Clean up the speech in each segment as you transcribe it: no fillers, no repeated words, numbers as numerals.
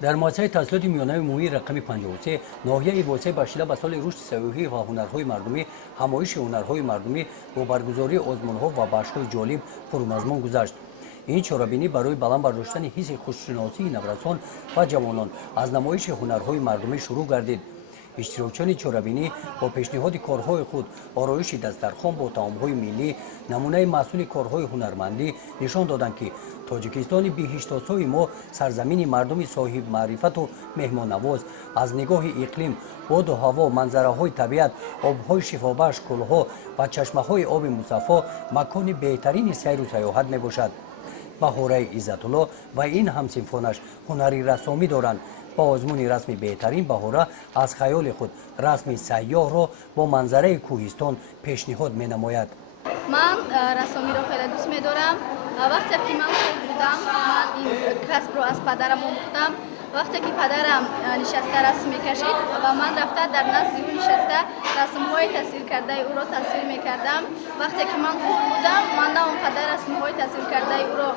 در مؤسسه تحصیلات میانه عمومی رقم 53 ناحیه بوسه باشیده به سال رشد سیاحی و هنرهای مردمی همایش هنرهای مردمی با برگزاری آزمون‌ها و بخش‌های جالب پرمضمون گذشت. این چرابینی برای بلند برداشتن حس خوششناسی نوجوانان و جوانان از نمایش هنرهای مردمی شروع گردید. اشتراکچیان چرابینی با پیشنهاد کارهای خود آرایش دسترخوان با طعام‌های ملی نمونه محصول کارهای هنرمندی نشان دادند که تاجیکستان بی‌هشتاسای ما سرزمین مردم صاحب معرفت و مهمان نواز از نگاه اقلیم، باد و هوا، منظره‌های طبیعت، آب‌های شفابخش، کوه‌ها و چشمه‌های آب مصفا مکان بهترین سیر و سیاحت میباشد. بهاره عزت‌الله و این همسنفانش هنری رسامی دارند. با آزمون رسم بهترین بهاره از خیال خود رسم سیاه را با منظره کوهستان پیشنهاد می‌نماید. من رسامی را خیلی دوست می‌دارم. وقتی که من بودم من این کسب رو از پدرم آموختم. وقتی که پدرم نشسته رسم می‌کشید و من رفته در نزد او نشسته رسم‌های تصویر کرده او را تصویر می‌کردم. وقتی که من خوب بودم من نه اونقدر رسم‌های تصویر کرده او را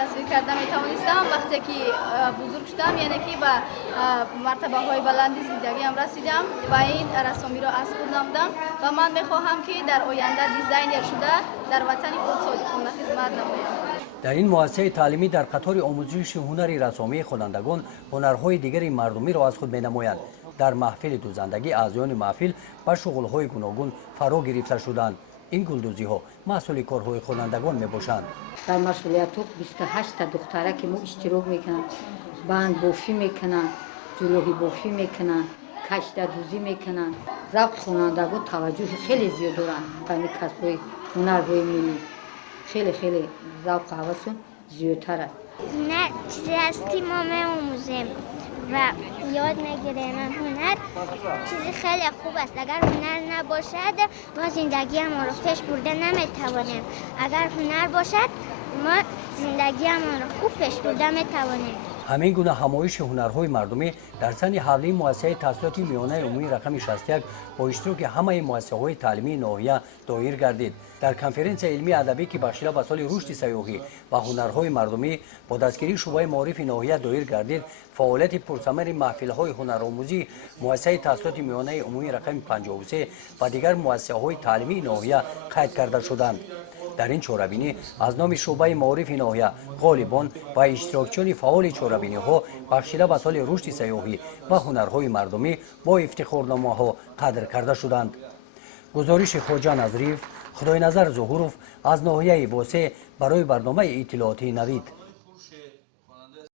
تصویر کرده می‌توانستم. وقتی که بزرگ شدم یعنی که به مرتبه‌های بلند زندگیم رسیدم و این رسامی را از خود نمودم و من می‌خواهم که در آینده دیزاینر شده در وطن خود صادقانه خدمت نمایم. در این مؤسسه تعلیمی در قطار آموزش هنر رسامی خوانندگان هنرهای دیگر مردمی را از خود می‌نمایند. در محفل دوزندگی اعضایان محفل به شغل‌های گوناگون فرا گرفته شدند. این گلدوزی‌ها محصول کارهای خوانندگان میباشند. در مسئولیت 28 تا دختره که ما اشتراک میکنن، بند بافی میکنن، جلوهی بافی میکنن، کشت دوزی میکنن. ذوق خوانندگان توجه خیلی زیاد دارن به این کسب‌های هنرهای ملی. خیلی ذوق حواسشون زیادتر است. هنر چیزی است که ما می‌آموزیم و یاد میگیریم. هنر چیزی خیلی خوب است. اگر هنر نباشد ما زندگی ما را پیش برده نمیتوانیم. اگر هنر باشد ما زندگی ما را خوب پیش برده میتوانیم. همین گونه همایش هنرهای مردمی در سن حولی مؤسسه تحصیلات میانه عمومی رقم 61 با اشتراک همه مؤسسه‌های تعلیمی ناحیه دایر گردید. در کنفرانس علمی ادبی که بخشیده به سال رشد سیاحی و هنرهای مردمی با دستگیری شعبه معارف ناحیه دایر گردید، فعالیت پرثمر محفل‌های هنرآموزی مؤسسه تحصیلات میانه عمومی رقم 53 و دیگر مؤسسه‌های تعلیمی ناحیه قید کرده شدند. در این چهاربینی از نام شعبه معارف ناحیه غالبان و اشتراکچیان فعال چهاربینی‌ها بخشیده به سال رشد سیاحی و هنرهای مردمی با افتخارنامه‌ها قدر کرده شدند. گزارش خواجه نظریف، خدای نظر ظهورов از ناحیه بوسه برای برنامه اطلاعاتی نوید.